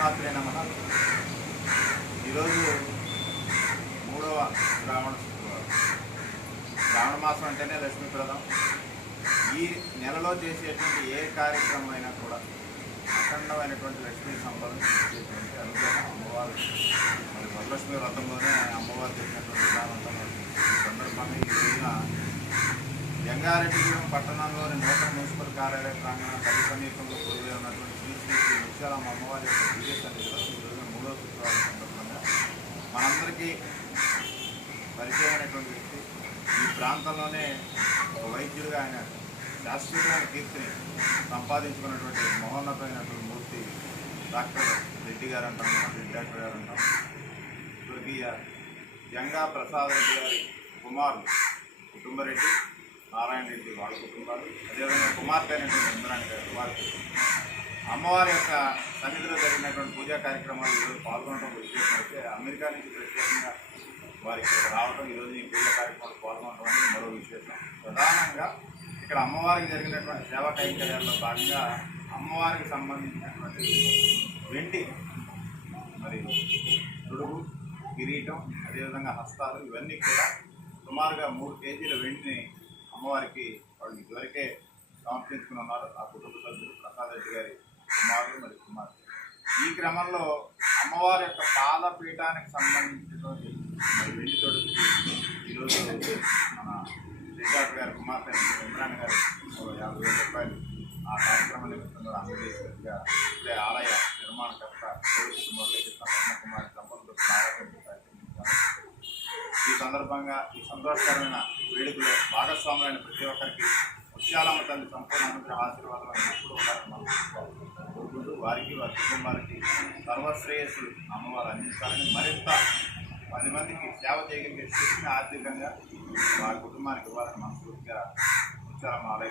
శ్రీమాత్రే నమః. ఈరోజు 3వ శ్రావణ శుక్రవారం. శ్రావణ మాసం అంటేనే లక్ష్మీప్రదం. ఈ నెలలో చేసేటువంటి ఏ కార్యక్రమం అయినా కూడా అఖండమైనటువంటి లక్ష్మీ సంపదను చేసేటువంటి అనుగ్రహం అమ్మవారు. మరి వరలక్ష్మి వ్రతంలోనే అమ్మవారు చేసినటువంటి విధానం ఈ సందర్భంగా ఈ రోజున జంగారెడ్డిగూడెం పట్టణంలోని నూతన మున్సిపల్ కార్యాలయ ప్రాంగణం పది సమీపంలో కొలువై ఉన్నటువంటి శ్రీ శ్రీ శ్రీ ముత్యాలమ్మ అమ్మవారి యొక్క దివ్య సన్నిధిలో ఈరోజు 3వ శుక్రవారం సందర్భంగా మనందరికీ పరిచయమైనటువంటి వ్యక్తి, ఈ ప్రాంతంలోనే ఒక వైద్యుడిగా ఆయన శాశ్వతమైన కీర్తిని సంపాదించుకున్నటువంటి మహోన్నతమైనటువంటి మూర్తి డాక్టర్ రెడ్డి గారు అంటాం, రెడ్డి డాక్టర్ గారు అంటాం. స్వర్గీయ జంగా ప్రసాద్ రెడ్డి గారి కుమారులు కుటుంబరెడ్డి, నారాయణ రెడ్డి వాళ్ళ కుటుంబాలు, అదేవిధంగా కుమార్తె అయినటువంటి ఇంద్రాణి గారి కుమార్తె. అమ్మవారి యొక్క సన్నిధిలో జరిగినటువంటి పూజా కార్యక్రమాలు ఈరోజు పాల్గొనడం విశేషం అయితే, అమెరికా నుంచి ప్రత్యేకంగా వారికి రావడం, ఈరోజు ఈ పూజా కార్యక్రమాలు పాల్గొనడం అనేది మరో విశేషం. ప్రధానంగా ఇక్కడ అమ్మవారికి జరిగినటువంటి సేవా కైంకర్యాల్లో భాగంగా అమ్మవారికి సంబంధించినటువంటి వెండి మరి తొడుగు, కిరీటం, అదేవిధంగా హస్తాలు ఇవన్నీ కూడా సుమారుగా 3 కేజీల వెండిని అమ్మవారికి వాళ్ళు ఇదివరకే సమర్పించుకుని ఉన్నారు. ఆ కుటుంబ సభ్యులు ప్రసాద్ రెడ్డి గారి కుమారులు మరి కుమార్తె. ఈ క్రమంలో అమ్మవారి యొక్క పాదపీఠానికి సంబంధించినటువంటి మరి వెండి తొడుగు ఈరోజు మన శ్రీకాంత్ గారి కుమార్తె ఇంద్రాణి గారు 50,000 రూపాయలు ఆ కార్యక్రమ నిమిత్తంగా అందజేసినట్టుగా ఇదే ఆలయ నిర్మాణకర్త మురళీకృష్ణ పద్మకుమారి దంపతులు ఈ సందర్భంగా ఈ సంతోషకరమైన వేడుకలో భాగస్వాములైన ప్రతి ఒక్కరికి ముత్యాలమ్మ తల్లి సంపూర్ణ అనుగ్రహ ఆశీర్వాదాలను ఎప్పుడు కోరుకుంటూ వారికి వారి కుటుంబాలకి సర్వశ్రేయస్సు అమ్మవారు అందించాలని, మరింత 10 మందికి సేవ చేయగలిగే శక్తిని ఆర్థికంగా వారి కుటుంబానికి ఇవ్వాలని మనస్ఫూర్తిగా ముత్యాలమ్మ ఆలయ